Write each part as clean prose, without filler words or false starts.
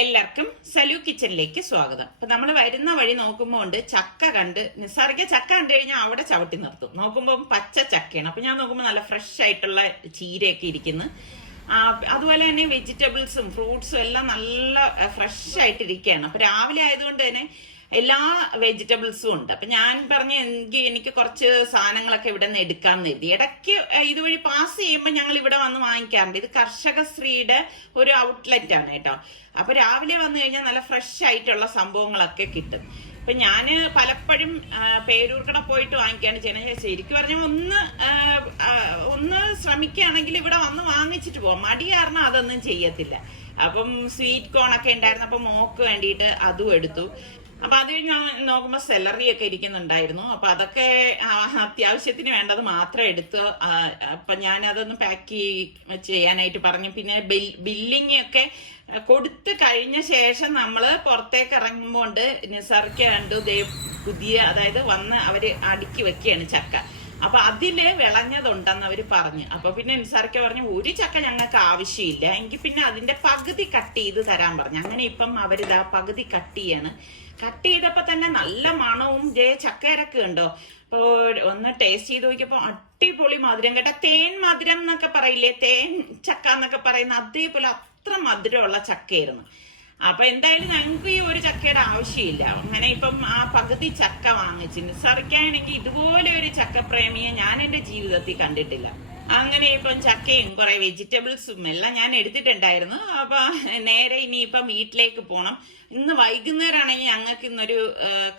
എല്ലാവർക്കും സലു കിച്ചണിലേക്ക് സ്വാഗതം. അപ്പൊ നമ്മൾ വരുന്ന വഴി നോക്കുമ്പോൾ ഉണ്ട് ചക്ക കണ്ട് നിസ്സാറിക്ക് ചക്ക കണ്ടു കഴിഞ്ഞാൽ അവിടെ ചവിട്ടി നിർത്തും. നോക്കുമ്പോൾ പച്ച ചക്കയാണ്. അപ്പൊ ഞാൻ നോക്കുമ്പോൾ നല്ല ഫ്രഷ് ആയിട്ടുള്ള ചീരയൊക്കെ ഇരിക്കുന്നു. അതുപോലെ തന്നെ വെജിറ്റബിൾസും ഫ്രൂട്ട്സും എല്ലാം നല്ല ഫ്രഷ് ആയിട്ടിരിക്കുകയാണ്. അപ്പൊ രാവിലെ ആയതുകൊണ്ട് തന്നെ എല്ലാ വെജിറ്റബിൾസും ഉണ്ട്. അപ്പൊ ഞാൻ പറഞ്ഞ എനിക്ക് കുറച്ച് സാധനങ്ങളൊക്കെ ഇവിടെ നിന്ന് എടുക്കാമെന്ന് കരുതി. ഇടയ്ക്ക് ഇതുവഴി പാസ് ചെയ്യുമ്പോൾ ഞങ്ങൾ ഇവിടെ വന്ന് വാങ്ങിക്കാറുണ്ട്. ഇത് കർഷകശ്രീയുടെ ഒരു ഔട്ട്ലെറ്റ് ആണ് കേട്ടോ. അപ്പൊ രാവിലെ വന്നു കഴിഞ്ഞാൽ നല്ല ഫ്രഷ് ആയിട്ടുള്ള സംഭവങ്ങളൊക്കെ കിട്ടും. അപ്പൊ ഞാന് പലപ്പോഴും പേരൂർക്കട പോയിട്ട് വാങ്ങിക്കാണ് ചെയ്യുന്നത്. ശരിക്കും പറഞ്ഞാൽ ഒന്ന് ശ്രമിക്കുകയാണെങ്കിൽ ഇവിടെ വന്ന് വാങ്ങിച്ചിട്ട് പോവാം. മടി കാരണം അതൊന്നും ചെയ്യത്തില്ല. അപ്പം സ്വീറ്റ് കോൺ ഒക്കെ ഉണ്ടായിരുന്നു. അപ്പൊ മോക്ക് വേണ്ടിയിട്ട് അതും എടുത്തു. അപ്പൊ അത് ഞാൻ നോക്കുമ്പോ സെലറി ഒക്കെ ഇരിക്കുന്നുണ്ടായിരുന്നു. അപ്പൊ അതൊക്കെ അത്യാവശ്യത്തിന് വേണ്ടത് മാത്രം എടുത്ത് അപ്പൊ ഞാൻ അതൊന്ന് പാക്ക് ചെയ്യാനായിട്ട് പറഞ്ഞു. പിന്നെ ബില്ലിങ് ഒക്കെ കൊടുത്തു കഴിഞ്ഞ ശേഷം നമ്മള് പുറത്തേക്ക് ഇറങ്ങുമ്പോണ്ട് നിസാർക്ക് കണ്ടു പുതിയ അതായത് വന്ന് അവര് അടുക്കി വെക്കുകയാണ് ചക്ക. അപ്പൊ അതില് വിളഞ്ഞതുണ്ടെന്ന് അവര് പറഞ്ഞു. അപ്പൊ പിന്നെ നിസാർക്ക് പറഞ്ഞു ഒരു ചക്ക ഞങ്ങൾക്ക് ആവശ്യമില്ല, എങ്കിൽ പിന്നെ അതിന്റെ പകുതി കട്ട് ചെയ്ത് തരാൻ പറഞ്ഞു. അങ്ങനെ ഇപ്പം അവരിതാ പകുതി കട്ട് ചെയ്യാണ്. കട്ട് ചെയ്തപ്പോ തന്നെ നല്ല മണവും ചക്കയിരക്ക് ഉണ്ടോ. അപ്പൊ ഒന്ന് ടേസ്റ്റ് ചെയ്ത് നോക്കിയപ്പോ അടിപൊളി മധുരം കേട്ടോ. തേൻ മധുരം എന്നൊക്കെ പറയില്ലേ, തേൻ ചക്ക എന്നൊക്കെ പറയുന്ന അതേപോലെ അത്ര മധുരമുള്ള ചക്കയായിരുന്നു. അപ്പൊ എന്തായാലും ഞങ്ങൾക്ക് ഈ ഒരു ചക്കയുടെ ആവശ്യമില്ല. അങ്ങനെ ഇപ്പം ആ പകുതി ചക്ക വാങ്ങിച്ചു. നിസ്സാറിക്കാണെങ്കിൽ ഇതുപോലെ ഒരു ചക്കപ്രേമിയെ ഞാൻ എന്റെ ജീവിതത്തിൽ കണ്ടിട്ടില്ല. അങ്ങനെ ഇപ്പം ചക്കയും കുറെ വെജിറ്റബിൾസും എല്ലാം ഞാൻ എടുത്തിട്ടുണ്ടായിരുന്നു. അപ്പൊ നേരെ ഇനിയിപ്പം വീട്ടിലേക്ക് പോണം. ഇന്ന് വൈകുന്നേരം ആണെങ്കിൽ ഞങ്ങൾക്ക് ഇന്നൊരു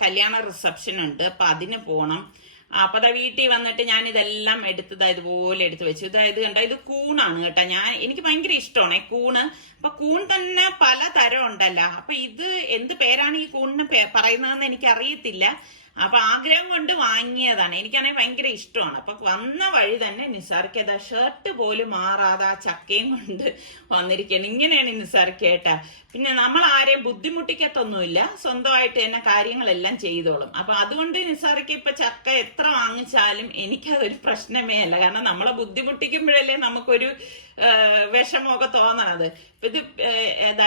കല്യാണ റിസപ്ഷൻ ഉണ്ട്. അപ്പൊ അതിന് പോണം. അപ്പൊ അതാ വീട്ടിൽ വന്നിട്ട് ഞാൻ ഇതെല്ലാം ഇതുപോലെ എടുത്തു വെച്ചു. ഇത് കണ്ട, ഇത് കൂണാണ് കേട്ടോ. എനിക്ക് ഭയങ്കര ഇഷ്ടമാണ് കൂണ്. അപ്പൊ കൂൺ തന്നെ പല തരം ഉണ്ടല്ലോ. അപ്പൊ ഇത് എന്ത് പേരാണ് ഈ കൂണിന് പറയുന്നതെന്ന് എനിക്ക് അറിയത്തില്ല. അപ്പൊ ആഗ്രഹം കൊണ്ട് വാങ്ങിയതാണ്. എനിക്കാണെങ്കിൽ ഭയങ്കര ഇഷ്ടമാണ്. അപ്പൊ വന്ന വഴി തന്നെ നിസാർക്ക് ഏതാ ഷർട്ട് പോലും മാറാതെ ആ ചക്കയും കൊണ്ട് വന്നിരിക്കുകയാണ്. ഇങ്ങനെയാണ് നിസാർക്ക് കേട്ടാ. പിന്നെ നമ്മൾ ആരെയും ബുദ്ധിമുട്ടിക്കത്തൊന്നുമില്ല, സ്വന്തമായിട്ട് തന്നെ കാര്യങ്ങളെല്ലാം ചെയ്തോളും. അപ്പൊ അതുകൊണ്ട് നിസാർക്ക് ഇപ്പൊ ചക്ക എത്ര വാങ്ങിച്ചാലും എനിക്കതൊരു പ്രശ്നമേ അല്ല. കാരണം നമ്മളെ ബുദ്ധിമുട്ടിക്കുമ്പോഴല്ലേ നമുക്കൊരു വിഷമമൊക്കെ തോന്നണത്. ഇത്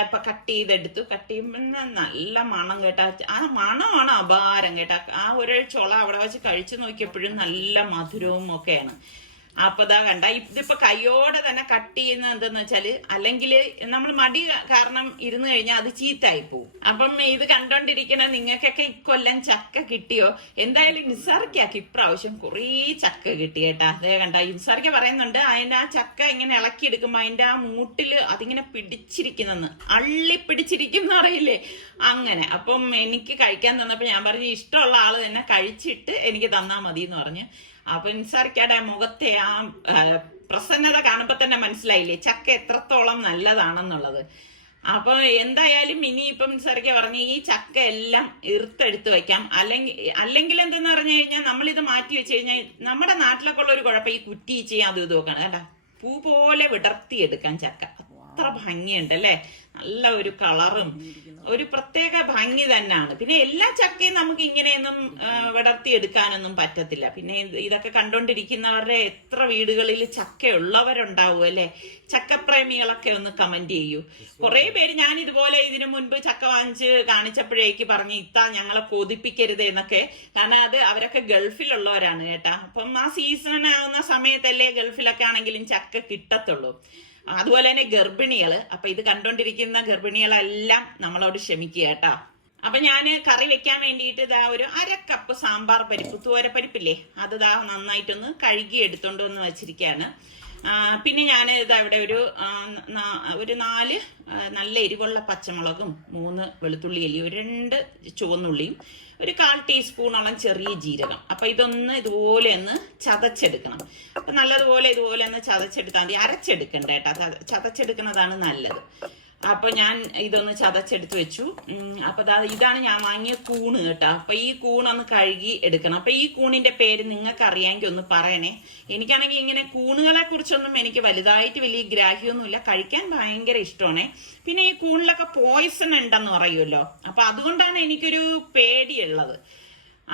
ഇപ്പൊ കട്ട് ചെയ്തെടുത്തു. കട്ട് ചെയ്യുമ്പോ നല്ല മണം കേട്ടാ. ആ മണമാണ് അപാരം കേട്ടാ. ആ ഒരു ചുള അവിടെ വെച്ച് കഴിച്ചു നോക്കിയപ്പോഴും നല്ല മധുരവും ഒക്കെയാണ്. അപ്പൊ ഇതാ കണ്ട, ഇതിപ്പോ കൈയോടെ തന്നെ കട്ട് ചെയ്യുന്നത് എന്തെന്ന് വെച്ചാല്, അല്ലെങ്കിൽ നമ്മൾ മടി കാരണം ഇരുന്ന് കഴിഞ്ഞാൽ അത് ചീത്തായി പോവും. അപ്പം ഇത് കണ്ടോണ്ടിരിക്കണ നിങ്ങൾക്കൊക്കെ ഇക്കൊല്ലം ചക്ക കിട്ടിയോ? എന്തായാലും നിസാർക്കാക്കി ഇപ്രാവശ്യം കുറേ ചക്ക കിട്ടി കേട്ടാ. അതേ കണ്ട, നിസാർക്ക് പറയുന്നുണ്ട് അതിന്റെ ആ ചക്ക ഇങ്ങനെ ഇളക്കി എടുക്കുമ്പോ അതിന്റെ ആ മൂട്ടില് അതിങ്ങനെ പിടിച്ചിരിക്കുന്നെന്ന്, അള്ളി പിടിച്ചിരിക്കും എന്ന് പറയില്ലേ, അങ്ങനെ. അപ്പം എനിക്ക് കഴിക്കാൻ തന്നപ്പോ ഞാൻ പറഞ്ഞു ഇഷ്ടമുള്ള ആള് തന്നെ കഴിച്ചിട്ട് എനിക്ക് തന്നാ മതി എന്ന് പറഞ്ഞു. അപ്പൊ നിസാർക്കയുടെ മുഖത്തെ ആ പ്രസന്നത കാണുമ്പോ തന്നെ മനസ്സിലായില്ലേ ചക്ക എത്രത്തോളം നല്ലതാണെന്നുള്ളത്. അപ്പൊ എന്തായാലും ഇനിയിപ്പം നിസാർക്ക് പറഞ്ഞ് ഈ ചക്ക എല്ലാം ഇറുത്തെടുത്ത് വെക്കാം. അല്ലെങ്കിൽ എന്തെന്ന് പറഞ്ഞു കഴിഞ്ഞാൽ നമ്മളിത് മാറ്റി വെച്ച് കഴിഞ്ഞാൽ നമ്മുടെ നാട്ടിലൊക്കെ ഉള്ള ഒരു കുഴപ്പം ഈ കുറ്റീച്ച് അതും ഇത് നോക്കണം കേട്ടാ. പൂ പോലെ വിടർത്തിയെടുക്കാൻ ചക്ക അത്ര ഭംഗിയുണ്ട് അല്ലേ. നല്ല ഒരു കളറും ഒരു പ്രത്യേക ഭംഗി തന്നെയാണ്. പിന്നെ എല്ലാ ചക്കയും നമുക്ക് ഇങ്ങനെയൊന്നും വിടർത്തി എടുക്കാനൊന്നും പറ്റത്തില്ല. പിന്നെ ഇതൊക്കെ കണ്ടോണ്ടിരിക്കുന്നവരുടെ എത്ര വീടുകളിൽ ചക്ക ഉള്ളവരുണ്ടാവും അല്ലെ. ചക്കപ്രേമികളൊക്കെ ഒന്ന് കമന്റ് ചെയ്യൂ. കുറെ പേര് ഞാൻ ഇതുപോലെ ഇതിനു മുൻപ് ചക്ക വാങ്ങിച്ച് കാണിച്ചപ്പോഴേക്ക് പറഞ്ഞ് ഇത്താ ഞങ്ങളെ കൊതിപ്പിക്കരുത് എന്നൊക്കെ. കാരണം അത് അവരൊക്കെ ഗൾഫിലുള്ളവരാണ് കേട്ടാ. അപ്പം ആ സീസൺ ആവുന്ന സമയത്തല്ലേ ഗൾഫിലൊക്കെ ആണെങ്കിലും ചക്ക കിട്ടത്തുള്ളൂ. അതുപോലെ തന്നെ ഗർഭിണികള്. അപ്പൊ ഇത് കണ്ടോണ്ടിരിക്കുന്ന ഗർഭിണികളെല്ലാം നമ്മളോട് ക്ഷമിക്കുക കേട്ടാ. അപ്പൊ ഞാന് കറി വെക്കാൻ വേണ്ടിയിട്ട് ഇതാ ഒരു 1/2 കപ്പ് സാമ്പാർ പരിപ്പ്, തോരപ്പരിപ്പില്ലേ, അത് ഇതാ നന്നായിട്ടൊന്ന് കഴുകി എടുത്തോണ്ട് വന്ന് വെച്ചിരിക്കുകയാണ്. പിന്നെ ഞാൻ ഇതാ ഇവിടെ ഒരു 4 നല്ല എരിവുള്ള പച്ചമുളകും 3 വെളുത്തുള്ളി അല്ലി, 2 ചുവന്നുള്ളിയും, ഒരു 1/4 ടീസ്പൂണോളം ചെറിയ ജീരകം. അപ്പൊ ഇതൊന്ന് ഇതുപോലെ ഒന്ന് ചതച്ചെടുക്കണം. അപ്പൊ നല്ലതുപോലെ ഇതുപോലെ ഒന്ന് ചതച്ചെടുത്താൽ മതി, അരച്ചെടുക്കണ്ട കേട്ടോ. ചതച്ചെടുക്കുന്നതാണ് നല്ലത്. അപ്പൊ ഞാൻ ഇതൊന്ന് ചതച്ചെടുത്ത് വെച്ചു. അപ്പൊ ഇതാണ് ഞാൻ വാങ്ങിയ കൂണ് കേട്ടോ. അപ്പൊ ഈ കൂണൊന്ന് കഴുകി എടുക്കണം. അപ്പൊ ഈ കൂണിന്റെ പേര് നിങ്ങൾക്ക് അറിയാമെങ്കിൽ ഒന്ന് പറയണേ. എനിക്കാണെങ്കിൽ ഇങ്ങനെ കൂണുകളെ കുറിച്ചൊന്നും എനിക്ക് വലുതായിട്ട് വലിയ ഗ്രാഹ്യമൊന്നുമില്ല. കഴിക്കാൻ ഭയങ്കര ഇഷ്ടമാണേ. പിന്നെ ഈ കൂണിലൊക്കെ പോയിസൺ ഉണ്ടെന്ന് പറയുമല്ലോ. അപ്പൊ അതുകൊണ്ടാണ് എനിക്കൊരു പേടിയുള്ളത്.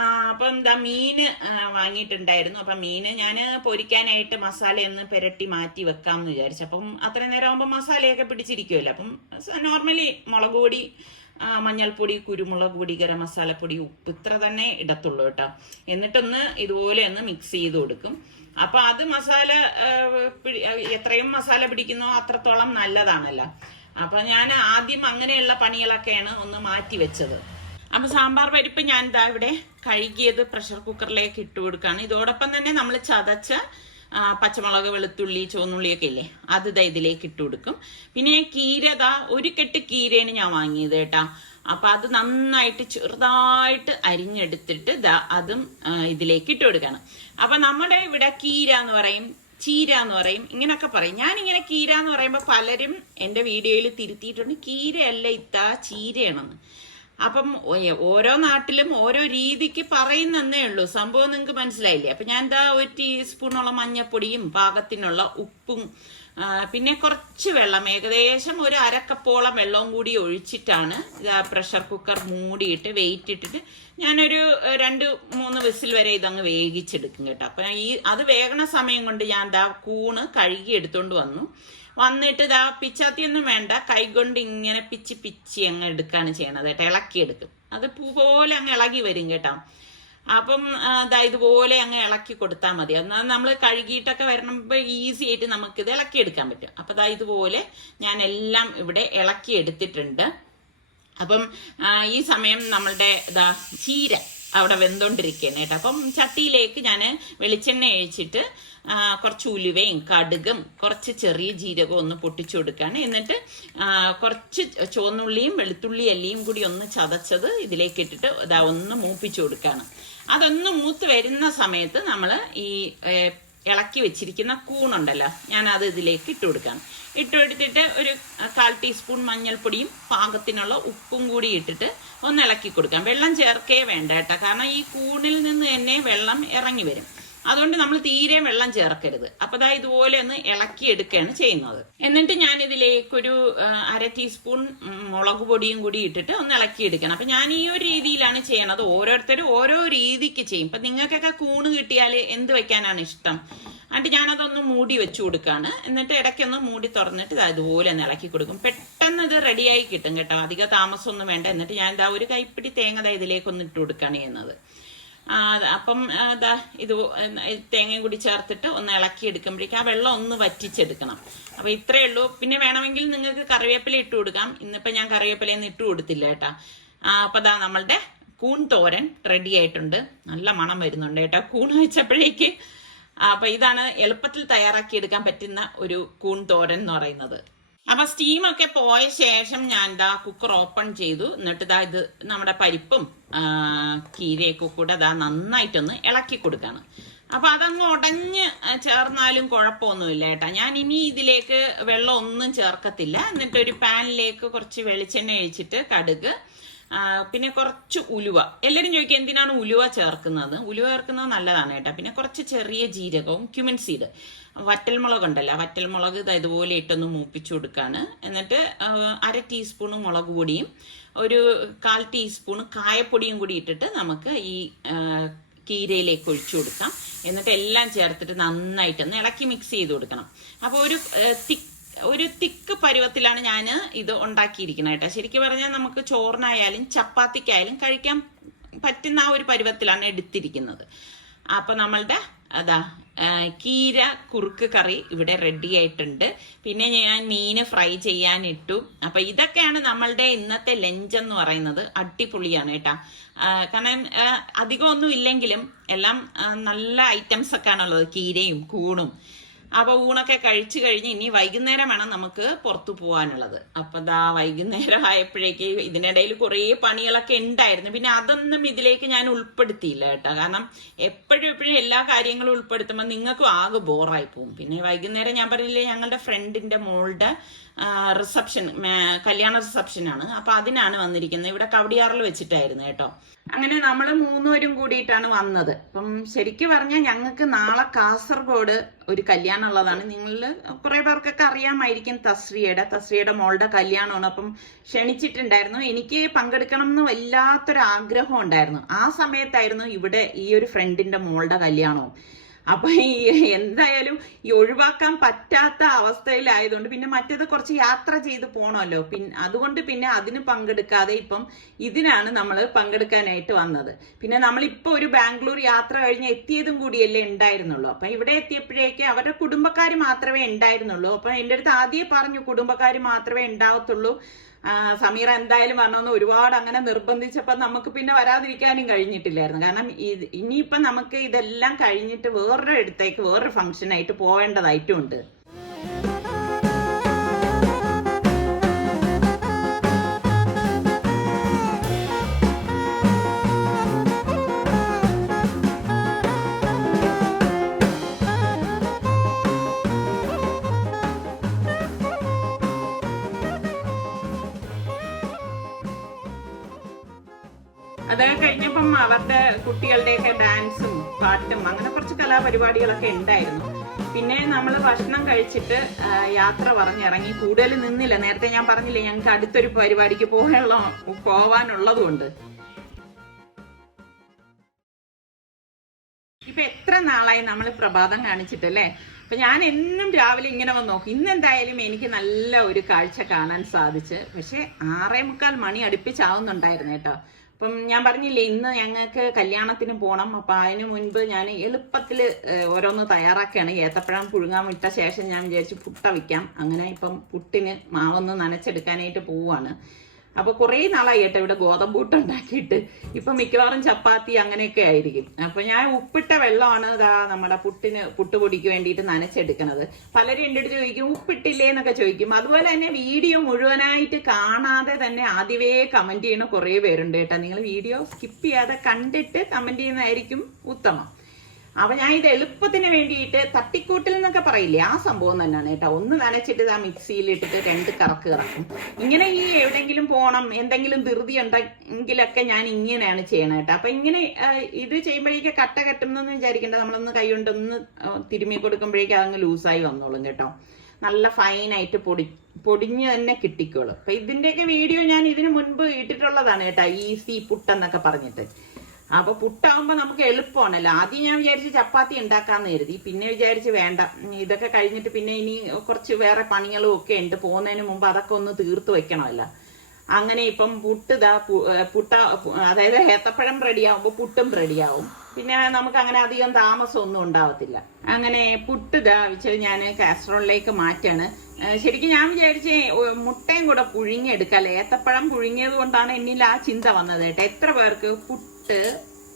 അപ്പം എന്താ മീന് വാങ്ങിയിട്ടുണ്ടായിരുന്നു. അപ്പം മീന് ഞാൻ പൊരിക്കാനായിട്ട് മസാലയൊന്ന് പുരട്ടി മാറ്റി വെക്കാമെന്ന് വിചാരിച്ചു. അപ്പം അത്രയും നേരം ആകുമ്പോൾ മസാലയൊക്കെ പിടിച്ചിരിക്കുമല്ലോ. അപ്പം നോർമലി മുളക് പൊടി, മഞ്ഞൾപ്പൊടി, കുരുമുളക് പൊടി, ഗരം മസാലപ്പൊടി, ഉപ്പ് ഇത്ര തന്നെ ഇടത്തുള്ളൂ കേട്ടോ. എന്നിട്ടൊന്ന് ഇതുപോലെ ഒന്ന് മിക്സ് ചെയ്ത് കൊടുക്കും. അപ്പൊ അത് മസാല എത്രയും മസാല പിടിക്കുന്നോ അത്രത്തോളം നല്ലതാണല്ലോ. അപ്പൊ ഞാൻ ആദ്യം അങ്ങനെയുള്ള പണികളൊക്കെയാണ് ഒന്ന് മാറ്റി വെച്ചത്. അപ്പൊ സാമ്പാർ പരിപ്പ് ഞാൻ ഇതാ ഇവിടെ കഴുകിയത് പ്രഷർ കുക്കറിലേക്ക് ഇട്ട് കൊടുക്കുകയാണ്. ഇതോടൊപ്പം തന്നെ നമ്മൾ ചതച്ച പച്ചമുളക്, വെളുത്തുള്ളി, ചുവന്നുള്ളിയൊക്കെ ഇല്ലേ, അത് ഇതാ ഇതിലേക്ക് ഇട്ട് കൊടുക്കും. പിന്നെ കീര ഇതാ 1 കെട്ട് കീരയാണ് ഞാൻ വാങ്ങിയത് കേട്ടാ. അപ്പൊ അത് നന്നായിട്ട് ചെറുതായിട്ട് അരിഞ്ഞെടുത്തിട്ട് ഇതാ അതും ഇതിലേക്ക് ഇട്ട് കൊടുക്കണം. അപ്പൊ നമ്മുടെ ഇവിടെ കീര എന്ന് പറയും, ചീര എന്ന് പറയും, ഇങ്ങനൊക്കെ പറയും. ഞാനിങ്ങനെ കീര എന്ന് പറയുമ്പോൾ പലരും എൻ്റെ വീഡിയോയിൽ തിരുത്തിയിട്ടുണ്ട്, കീരയല്ല ഇത്താ ചീരയാണെന്ന്. അപ്പം ഓരോ നാട്ടിലും ഓരോ രീതിക്ക് പറയുന്നേ ഉള്ളൂ. സംഭവം നിങ്ങൾക്ക് മനസ്സിലായില്ലേ? അപ്പൊ ഞാൻ എന്താ 1 ടീസ്പൂണോളം മഞ്ഞപ്പൊടിയും പാകത്തിനുള്ള ഉപ്പും പിന്നെ കുറച്ച് വെള്ളം, ഏകദേശം 1/2 കപ്പോളം വെള്ളവും കൂടി ഒഴിച്ചിട്ടാണ് പ്രഷർ കുക്കർ മൂടിയിട്ട് വെയിറ്റ് ഇട്ടിട്ട് ഞാനൊരു 2-3 വിസിൽ വരെ ഇതങ്ങ് വേവിച്ചെടുക്കും കേട്ടോ. അപ്പൊ അത് വേഗണ സമയം കൊണ്ട് ഞാൻ എന്താ കൂണ് കഴുകി എടുത്തോണ്ട് വന്നിട്ട് ഇതാ പിച്ചാത്തിയൊന്നും വേണ്ട, കൈകൊണ്ട് ഇങ്ങനെ പിച്ചി അങ്ങ് എടുക്കാണ് ചെയ്യണത് കേട്ടോ. ഇളക്കിയെടുക്കും. അത് പൂ പോലെ അങ്ങ് ഇളകി വരും കേട്ടോ. അപ്പം ഇതാ ഇതുപോലെ അങ്ങ് ഇളക്കി കൊടുത്താൽ മതി. എന്നാൽ നമ്മൾ കഴുകിയിട്ടൊക്കെ വരണമ്പോൾ ഈസി ആയിട്ട് നമുക്കിത് ഇളക്കിയെടുക്കാൻ പറ്റും. അപ്പം ഇതാ ഇതുപോലെ ഞാൻ എല്ലാം ഇവിടെ ഇളക്കി എടുത്തിട്ടുണ്ട്. അപ്പം ഈ സമയം നമ്മളുടെ ഇതാ ചീര അവിടെ വെന്തോണ്ടിരിക്കുകയാണ് കേട്ടോ. അപ്പം ചട്ടിയിലേക്ക് ഞാൻ വെളിച്ചെണ്ണ ഒഴിച്ചിട്ട് കുറച്ച് ഉലുവയും കടുകും കുറച്ച് ചെറിയ ജീരകവും ഒന്ന് പൊട്ടിച്ചു കൊടുക്കുകയാണ്. എന്നിട്ട് കുറച്ച് ചുവന്നുള്ളിയും വെളുത്തുള്ളി അല്ലിയും കൂടി ഒന്ന് ചതച്ചത് ഇതിലേക്ക് ഇട്ടിട്ട് ഇതാ ഒന്ന് മൂപ്പിച്ചു കൊടുക്കുകയാണ്. അതൊന്ന് മൂത്ത് വരുന്ന സമയത്ത് നമ്മൾ ഈ ഇളക്കി വെച്ചിരിക്കുന്ന കൂണുണ്ടല്ലോ, ഞാൻ അത് ഇതിലേക്ക് ഇട്ട് കൊടുക്കുകയാണ്. ഇട്ടെടുത്തിട്ട് ഒരു 1/4 ടീസ്പൂൺ മഞ്ഞൾപ്പൊടിയും പാകത്തിനുള്ള ഉപ്പും കൂടി ഇട്ടിട്ട് ഒന്ന് ഇളക്കി കൊടുക്കാം. വെള്ളം ചേർക്കേ വേണ്ട കേട്ടോ, കാരണം ഈ കൂണിൽ നിന്ന് തന്നെ വെള്ളം ഇറങ്ങി വരും. അതുകൊണ്ട് നമ്മൾ തീരെ വെള്ളം ചേർക്കരുത്. അപ്പൊ ദാ ഇതുപോലെ ഒന്ന് ഇളക്കി എടുക്കുകയാണ് ചെയ്യുന്നത്. എന്നിട്ട് ഞാൻ ഇതിലേക്കൊരു 1/2 ടീസ്പൂൺ മുളക് പൊടിയും കൂടി ഇട്ടിട്ട് ഒന്ന് ഇളക്കി എടുക്കണം. അപ്പൊ ഞാൻ ഈ ഒരു രീതിയിലാണ് ചെയ്യണത്. ഓരോരുത്തരും ഓരോ രീതിക്ക് ചെയ്യും. ഇപ്പൊ നിങ്ങൾക്കൊക്കെ കൂണ് കിട്ടിയാൽ എന്ത് വെക്കാനാണ് ഇഷ്ടം? എന്നിട്ട് ഞാനതൊന്ന് മൂടി വെച്ചു കൊടുക്കുകയാണ്. എന്നിട്ട് ഇടയ്ക്കൊന്ന് മൂടി തുറന്നിട്ട് ഇതുപോലെ ഒന്ന് ഇളക്കി കൊടുക്കും. പെട്ടെന്ന് ഇത് റെഡിയായി കിട്ടും കേട്ടോ, അധികം താമസമൊന്നും വേണ്ട. എന്നിട്ട് ഞാൻ ഇതാ ഒരു കൈപ്പിടി തേങ്ങ ഇതിലേക്കൊന്ന് ഇട്ട് കൊടുക്കുകയാണ് ചെയ്യുന്നത്. അപ്പം ഇത് തേങ്ങയും കൂടി ചേർത്തിട്ട് ഒന്ന് ഇളക്കി എടുക്കുമ്പോഴേക്കും ആ വെള്ളം ഒന്ന് വറ്റിച്ചെടുക്കണം. അപ്പൊ ഇത്രയേ ഉള്ളൂ. പിന്നെ വേണമെങ്കിൽ നിങ്ങൾക്ക് കറിവേപ്പില ഇട്ട് കൊടുക്കാം. ഇന്നിപ്പോ ഞാൻ കറിവേപ്പിലയൊന്നും ഇട്ട് കൊടുത്തില്ല കേട്ടാ. അപ്പൊ നമ്മളുടെ കൂൺ തോരൻ റെഡി ആയിട്ടുണ്ട്. നല്ല മണം വരുന്നുണ്ട് കേട്ടോ കൂൺ വെച്ചപ്പോഴേക്ക്. അപ്പൊ ഇതാണ് എളുപ്പത്തിൽ തയ്യാറാക്കി എടുക്കാൻ പറ്റുന്ന ഒരു കൂൺ തോരൻ എന്ന് പറയുന്നത്. അപ്പൊ സ്റ്റീമൊക്കെ പോയ ശേഷം ഞാൻ കുക്കർ ഓപ്പൺ ചെയ്തു. എന്നിട്ട് ഇത് നമ്മുടെ പരിപ്പും കീരയൊക്കെ കൂടെ നന്നായിട്ടൊന്ന് ഇളക്കി കൊടുക്കാണ്. അപ്പൊ അതങ്ങ് ഉടഞ്ഞ് ചേർന്നാലും കുഴപ്പമൊന്നുമില്ല കേട്ടാ. ഞാൻ ഇനി ഇതിലേക്ക് വെള്ളം ഒന്നും ചേർക്കത്തില്ല. എന്നിട്ട് ഒരു പാനിലേക്ക് കുറച്ച് വെളിച്ചെണ്ണ ഒഴിച്ചിട്ട് കടുക്, പിന്നെ കുറച്ച് ഉലുവ. എല്ലാവരും ചോദിക്കും എന്തിനാണ് ഉലുവ ചേർക്കുന്നത്? ഉലുവ ചേർക്കുന്നത് നല്ലതാണ് കേട്ടോ. പിന്നെ കുറച്ച് ചെറിയ ജീരകവും ക്യുമിൻ സീഡ്, വറ്റൽമുളക് ഉണ്ടല്ലോ, വറ്റൽമുളക് ഇതുപോലെ ഇട്ടൊന്ന് മൂപ്പിച്ചു കൊടുക്കാണ്. എന്നിട്ട് 1/2 ടീസ്പൂൺ മുളക് പൊടിയും ഒരു 1/4 ടീസ്പൂൺ കായപ്പൊടിയും കൂടി ഇട്ടിട്ട് നമുക്ക് ഈ കീരയിലേക്ക് ഒഴിച്ചു കൊടുക്കാം. എന്നിട്ട് എല്ലാം ചേർത്തിട്ട് നന്നായിട്ടൊന്ന് ഇളക്കി മിക്സ് ചെയ്ത് കൊടുക്കണം. അപ്പോൾ ഒരു തിക്ക് പരുവത്തിലാണ് ഞാൻ ഇത് ഉണ്ടാക്കിയിരിക്കുന്നത് കേട്ടോ. ശരിക്കും പറഞ്ഞാൽ നമുക്ക് ചോറിനായാലും ചപ്പാത്തിക്കായാലും കഴിക്കാൻ പറ്റുന്ന ആ ഒരു പരുവത്തിലാണ് എടുത്തിരിക്കുന്നത്. അപ്പൊ നമ്മളുടെ കീര കുറുക്ക് കറി ഇവിടെ റെഡി ആയിട്ടുണ്ട്. പിന്നെ ഞാൻ മീന് ഫ്രൈ ചെയ്യാൻ ഇട്ടു. അപ്പൊ ഇതൊക്കെയാണ് നമ്മളുടെ ഇന്നത്തെ ലഞ്ച് എന്ന് പറയുന്നത്. അടിപൊളിയാണ് കേട്ടാ. കാരണം അധികം ഒന്നും ഇല്ലെങ്കിലും എല്ലാം നല്ല ഐറ്റംസ് ഒക്കെ ആണുള്ളത്, കീരയും കൂണും. അപ്പൊ ഊണൊക്കെ കഴിച്ചു കഴിഞ്ഞ് ഇനി വൈകുന്നേരം വേണം നമുക്ക് പുറത്തു പോകാനുള്ളത്. അപ്പൊ വൈകുന്നേരം ആയപ്പോഴേക്ക് ഇതിനിടയിൽ കുറേ പണികളൊക്കെ ഉണ്ടായിരുന്നു. പിന്നെ അതൊന്നും ഇതിലേക്ക് ഞാൻ ഉൾപ്പെടുത്തിയില്ല കേട്ടോ. കാരണം എപ്പോഴും എല്ലാ കാര്യങ്ങളും ഉൾപ്പെടുത്തുമ്പോൾ നിങ്ങൾക്കും ആകെ ബോറായി പോകും. പിന്നെ വൈകുന്നേരം ഞാൻ പറഞ്ഞില്ലേ, ഞങ്ങളുടെ ഫ്രണ്ടിന്റെ മോളുടെ കല്യാണ റിസപ്ഷനാണ്. അപ്പൊ അതിനാണ് വന്നിരിക്കുന്നത്. ഇവിടെ കവടിയാറിൽ വെച്ചിട്ടായിരുന്നു കേട്ടോ. അങ്ങനെ നമ്മൾ മൂന്നുപേരും കൂടിയിട്ടാണ് വന്നത്. അപ്പം ശരിക്കും പറഞ്ഞാൽ ഞങ്ങൾക്ക് നാളെ കാസർഗോഡ് ഒരു കല്യാണം ഉള്ളതാണ്. നിങ്ങളിൽ കുറെ പേർക്കൊക്കെ അറിയാമായിരിക്കും. തസ്രിയുടെ മോളുടെ കല്യാണമാണ്. അപ്പം ക്ഷണിച്ചിട്ടുണ്ടായിരുന്നു. എനിക്ക് പങ്കെടുക്കണം എന്ന് വല്ലാത്തൊരു ആഗ്രഹം ഉണ്ടായിരുന്നു. ആ സമയത്തായിരുന്നു ഇവിടെ ഈ ഒരു ഫ്രണ്ടിന്റെ മോളുടെ കല്യാണവും. അപ്പൊ എന്തായാലും ഈ ഒഴിവാക്കാൻ പറ്റാത്ത അവസ്ഥയിലായതുകൊണ്ട് പിന്നെ മറ്റേത് കുറച്ച് യാത്ര ചെയ്ത് പോണല്ലോ. അതുകൊണ്ട് പിന്നെ അതിന് പങ്കെടുക്കാതെ ഇപ്പം ഇതിനാണ് നമ്മൾ പങ്കെടുക്കാനായിട്ട് വന്നത്. പിന്നെ നമ്മളിപ്പോ ഒരു ബാംഗ്ലൂർ യാത്ര കഴിഞ്ഞ് എത്തിയതും കൂടിയല്ലേ ഉണ്ടായിരുന്നുള്ളൂ. അപ്പൊ ഇവിടെ എത്തിയപ്പോഴേക്ക് അവരുടെ കുടുംബക്കാർ മാത്രമേ ഉണ്ടായിരുന്നുള്ളൂ. അപ്പൊ എൻ്റെ അടുത്ത് ആദ്യം പറഞ്ഞു കുടുംബക്കാർ മാത്രമേ ഉണ്ടാവത്തുള്ളൂ, സമീറ എന്തായാലും വരണമെന്ന് ഒരുപാട് അങ്ങനെ നിർബന്ധിച്ചപ്പോൾ നമുക്ക് പിന്നെ വരാതിരിക്കാനും കഴിഞ്ഞിട്ടില്ലായിരുന്നു. കാരണം ഇനിയിപ്പം നമുക്ക് ഇതെല്ലാം കഴിഞ്ഞിട്ട് വേറൊരു ഫംഗ്ഷനായിട്ട് പോവേണ്ടതായിട്ടും ഉണ്ട്. അതൊക്കെ കഴിഞ്ഞപ്പം അവരുടെ കുട്ടികളുടെയൊക്കെ ഡാൻസും പാട്ടും അങ്ങനെ കുറച്ച് കലാപരിപാടികളൊക്കെ ഉണ്ടായിരുന്നു. പിന്നെ നമ്മൾ ഭക്ഷണം കഴിച്ചിട്ട് യാത്ര പറഞ്ഞിറങ്ങി. കൂടുതൽ നിന്നില്ല. നേരത്തെ ഞാൻ പറഞ്ഞില്ലേ ഞങ്ങൾക്ക് അടുത്തൊരു പരിപാടിക്ക് പോവാനുള്ളതുകൊണ്ട്. ഇപ്പൊ എത്ര നാളായി നമ്മൾ പ്രഭാതം കാണിച്ചിട്ടല്ലേ. അപ്പൊ ഞാൻ എന്നും രാവിലെ ഇങ്ങനെ വന്ന് നോക്കും. ഇന്നെന്തായാലും എനിക്ക് നല്ല ഒരു കാഴ്ച കാണാൻ സാധിച്ച്. പക്ഷെ 6:45 മണി അടുപ്പിച്ചാവുന്നുണ്ടായിരുന്നു കേട്ടോ. അപ്പം ഞാൻ പറഞ്ഞില്ലേ ഇന്ന് ഞങ്ങൾക്ക് കല്യാണത്തിന് പോകണം. അപ്പൊ അതിന് മുൻപ് ഞാൻ എളുപ്പത്തിൽ ഓരോന്ന് തയ്യാറാക്കുകയാണ്. ഏത്തപ്പഴം പുഴുങ്ങാൻ വിട്ട ശേഷം ഞാൻ വിചാരിച്ചു പുട്ട വയ്ക്കാം. അങ്ങനെ ഇപ്പം പുട്ടിന് മാവൊന്ന് നനച്ചെടുക്കാനായിട്ട് പോവുകയാണ്. അപ്പൊ കുറെ നാളായി കേട്ടോ ഇവിടെ ഗോതമ്പൂട്ട് ഉണ്ടാക്കിയിട്ട്. ഇപ്പൊ മിക്കവാറും ചപ്പാത്തി അങ്ങനെയൊക്കെ ആയിരിക്കും. അപ്പൊ ഞാൻ ഉപ്പിട്ട വെള്ളമാണ് നമ്മുടെ പുട്ടുപൊടിക്ക് വേണ്ടിയിട്ട് നനച്ചെടുക്കുന്നത്. പലരും എൻ്റെ അടുത്ത് ചോദിക്കും ഉപ്പിട്ടില്ലേ എന്നൊക്കെ ചോദിക്കും. അതുപോലെ തന്നെ വീഡിയോ മുഴുവനായിട്ട് കാണാതെ തന്നെ ആദ്യമേ കമന്റ് ചെയ്യുന്ന കുറെ പേരുണ്ട് കേട്ടോ. നിങ്ങൾ വീഡിയോ സ്കിപ്പ് ചെയ്യാതെ കണ്ടിട്ട് കമന്റ് ചെയ്യുന്നതായിരിക്കും ഉത്തമം. അപ്പൊ ഞാൻ ഇത് എളുപ്പത്തിന് വേണ്ടിയിട്ട് തട്ടിക്കൂട്ടിൽ എന്നൊക്കെ പറയില്ലേ, ആ സംഭവം തന്നെയാണ് കേട്ടോ. ഒന്ന് നനച്ചിട്ട് മിക്സിയിൽ ഇട്ടിട്ട് 2 കറക്ക് കറക്കും. ഇങ്ങനെ ഈ എവിടെയെങ്കിലും പോകണം എന്തെങ്കിലും ധൃതി ഉണ്ടെങ്കിലൊക്കെ ഞാൻ ഇങ്ങനെയാണ് ചെയ്യണത് കേട്ടോ. അപ്പൊ ഇങ്ങനെ ഇത് ചെയ്യുമ്പോഴേക്കും കട്ട കെട്ടുമെന്ന് വിചാരിക്കേണ്ട. നമ്മളൊന്ന് കൈ കൊണ്ടൊന്ന് തിരുമ്മി കൊടുക്കുമ്പോഴേക്കും അതങ്ങ് ലൂസായി വന്നോളും കേട്ടോ. നല്ല ഫൈനായിട്ട് പൊടിഞ്ഞ് തന്നെ കിട്ടിക്കോളും. അപ്പൊ ഇതിന്റെയൊക്കെ വീഡിയോ ഞാൻ ഇതിനു മുൻപ് ഇട്ടിട്ടുള്ളതാണ് കേട്ടോ. ഈസി പുട്ടെന്നൊക്കെ പറഞ്ഞിട്ട്. അപ്പൊ പുട്ടാവുമ്പോ നമുക്ക് എളുപ്പമാണല്ലോ. ആദ്യം ഞാൻ വിചാരിച്ച് ചപ്പാത്തി ഉണ്ടാക്കാന്ന് കരുതി. പിന്നെ വിചാരിച്ച് വേണ്ട, ഇതൊക്കെ കഴിഞ്ഞിട്ട് പിന്നെ ഇനി കുറച്ച് വേറെ പണികളും ഒക്കെ ഉണ്ട്. പോകുന്നതിന് മുമ്പ് അതൊക്കെ ഒന്ന് തീർത്ത് വെക്കണമല്ലോ. അങ്ങനെ ഇപ്പം അതായത് ഏത്തപ്പഴം റെഡിയാവുമ്പോ പുട്ടും റെഡിയാവും. പിന്നെ നമുക്ക് അങ്ങനെ അധികം താമസമൊന്നും ഉണ്ടാവത്തില്ല. അങ്ങനെ പുട്ട് ഞാൻ കാസറോളിലേക്ക് മാറ്റാണ്. ശരിക്കും ഞാൻ വിചാരിച്ചേ മുട്ടയും കൂടെ പുഴുങ്ങിയെടുക്കാം. ഏത്തപ്പഴം പുഴുങ്ങിയത് കൊണ്ടാണ് എന്നിൽ ആ ചിന്ത വന്നത് കേട്ടോ. എത്ര പേർക്ക് പുട്ട്,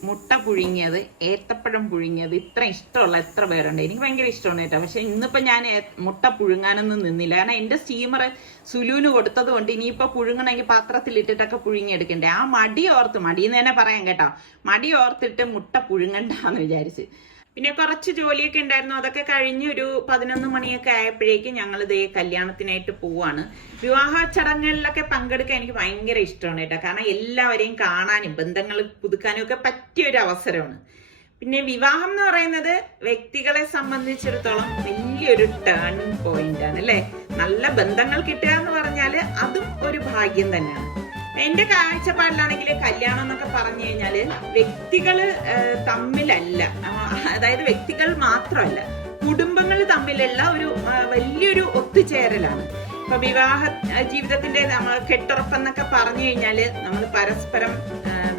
മുട്ട പുഴുങ്ങിയത്, ഏത്തപ്പഴം പുഴുങ്ങിയത് ഇത്ര ഇഷ്ടമുള്ള എത്ര പേരുണ്ട്. എനിക്ക് ഭയങ്കര ഇഷ്ടമാണ് കേട്ടോ. പക്ഷെ ഇന്നിപ്പോ ഞാൻ മുട്ട പുഴുങ്ങാനൊന്നും നിന്നില്ല. കാരണം എന്റെ സ്റ്റീമർ സുലുവിന് കൊടുത്തത് കൊണ്ട് ഇനിയിപ്പോ പുഴുങ്ങണമെങ്കിൽ പാത്രത്തിലിട്ടിട്ടൊക്കെ പുഴുങ്ങിയെടുക്കണ്ടേ. ആ മടിയെന്ന് തന്നെ പറയാം കേട്ടോ. മടി ഓർത്തിട്ട് മുട്ട പുഴുങ്ങണ്ടെന്ന് വിചാരിച്ച്. പിന്നെ കുറച്ച് ജോലിയൊക്കെ ഉണ്ടായിരുന്നു. അതൊക്കെ കഴിഞ്ഞ് ഒരു 11 മണിയൊക്കെ ആയപ്പോഴേക്കും ഞങ്ങൾ ഇതേ കല്യാണത്തിനായിട്ട് പോവാണ്. വിവാഹ ചടങ്ങുകളിലൊക്കെ പങ്കെടുക്കാൻ എനിക്ക് ഭയങ്കര ഇഷ്ടമാണ് കേട്ടോ. കാരണം എല്ലാവരെയും കാണാനും ബന്ധങ്ങൾ പുതുക്കാനും ഒക്കെ പറ്റിയ ഒരു അവസരമാണ്. പിന്നെ വിവാഹം എന്ന് പറയുന്നത് വ്യക്തികളെ സംബന്ധിച്ചിടത്തോളം വലിയൊരു ടേണിംഗ് പോയിന്റ് ആണ് അല്ലെ. നല്ല ബന്ധങ്ങൾ കിട്ടുക എന്ന് പറഞ്ഞാല് അതും ഒരു ഭാഗ്യം തന്നെയാണ്. എന്റെ കാഴ്ചപ്പാടിലാണെങ്കിൽ കല്യാണം എന്നൊക്കെ പറഞ്ഞു കഴിഞ്ഞാല് വ്യക്തികള് തമ്മിലല്ല, അതായത് വ്യക്തികൾ മാത്രമല്ല, കുടുംബങ്ങൾ തമ്മിലുള്ള ഒരു വലിയൊരു ഒത്തുചേരലാണ്. ഇപ്പൊ വിവാഹ ജീവിതത്തിന്റെ കെട്ടുറപ്പെന്നൊക്കെ പറഞ്ഞു കഴിഞ്ഞാല് നമ്മൾ പരസ്പരം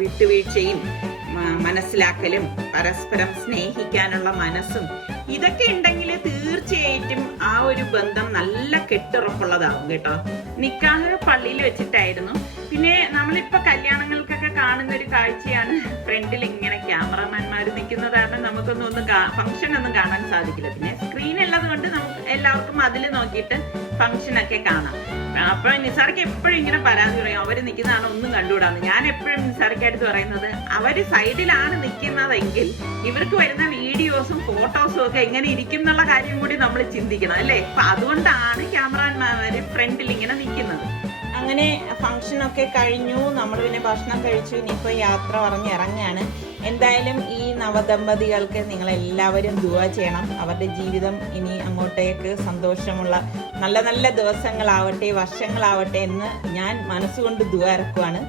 വിട്ടുവീഴ്ചയും മനസ്സിലാക്കലും പരസ്പരം സ്നേഹിക്കാനുള്ള മനസ്സും ഇതൊക്കെ ഉണ്ടെങ്കിൽ തീർച്ചയായിട്ടും ആ ഒരു ബന്ധം നല്ല കെട്ടുറപ്പുള്ളതാവും കേട്ടോ. നിക്കാഹ് പള്ളിയിൽ വെച്ചിട്ടായിരുന്നു. പിന്നെ നമ്മളിപ്പോ കല്യാണങ്ങൾക്കൊക്കെ കാണുന്ന ഒരു കാഴ്ചയാണ് ഫ്രണ്ടിൽ ഇങ്ങനെ ക്യാമറമാൻമാർ നിൽക്കുന്നത്. കാരണം നമുക്കൊന്നും ഫംഗ്ഷൻ ഒന്നും കാണാൻ സാധിക്കില്ല. പിന്നെ സ്ക്രീൻ ഉള്ളത് കൊണ്ട് നമുക്ക് എല്ലാവർക്കും അതിൽ നോക്കിയിട്ട് ഫംഗ്ഷനൊക്കെ കാണാം. അപ്പൊ നിസാർക്ക് എപ്പോഴും ഇങ്ങനെ പരാതി പറയും, അവര് നിൽക്കുന്നതാണ് ഒന്നും കണ്ടുകൂടാന്ന്. ഞാൻ എപ്പോഴും നിസാർക്കടുത്ത് പറയുന്നത്, അവര് സൈഡിലാണ് നിൽക്കുന്നതെങ്കിൽ ഇവർക്ക് വരുന്ന വീഡിയോസും ഫോട്ടോസും ഒക്കെ എങ്ങനെ ഇരിക്കും എന്നുള്ള കാര്യം കൂടി നമ്മൾ ചിന്തിക്കണം അല്ലേ. അപ്പൊ അതുകൊണ്ടാണ് ക്യാമറാമാൻമാര് ഫ്രണ്ടിൽ ഇങ്ങനെ നിൽക്കുന്നത്. അങ്ങനെ ഫംഗ്ഷനൊക്കെ കഴിഞ്ഞു, നമ്മൾ പിന്നെ ഭക്ഷണം കഴിച്ചു, ഇനിയിപ്പോൾ യാത്ര പറഞ്ഞ് ഇറങ്ങുകയാണ്. എന്തായാലും ഈ നവദമ്പതികൾക്ക് നിങ്ങളെല്ലാവരും ദുആ ചെയ്യണം. അവരുടെ ജീവിതം ഇനി അങ്ങോട്ടേക്ക് സന്തോഷമുള്ള നല്ല നല്ല ദിവസങ്ങളാവട്ടെ, വർഷങ്ങളാവട്ടെ എന്ന് ഞാൻ മനസ്സുകൊണ്ട് ദുആ ഇറക്കുവാണ്.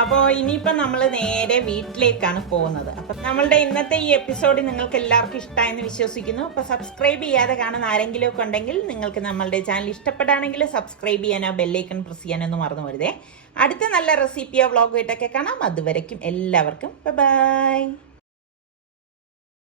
അപ്പോൾ ഇനിയിപ്പോൾ നമ്മൾ നേരെ വീട്ടിലേക്കാണ് പോകുന്നത്. അപ്പം നമ്മളുടെ ഇന്നത്തെ ഈ എപ്പിസോഡ് നിങ്ങൾക്ക് എല്ലാവർക്കും ഇഷ്ടമായെന്ന് വിശ്വസിക്കുന്നു. അപ്പോൾ സബ്സ്ക്രൈബ് ചെയ്യാതെ കാണുന്ന ആരെങ്കിലും ഒക്കെ ഉണ്ടെങ്കിൽ നിങ്ങൾക്ക് നമ്മളുടെ ചാനൽ ഇഷ്ടപ്പെടുകയാണെങ്കിൽ സബ്സ്ക്രൈബ് ചെയ്യാനോ ബെല്ലൈക്കൺ പ്രസ് ചെയ്യാനൊന്നും മറന്നു പോരുതേ. അടുത്ത നല്ല റെസിപ്പിയോ വ്ളോഗോ ആയിട്ടൊക്കെ കാണാം. അതുവരയ്ക്കും എല്ലാവർക്കും ബൈ.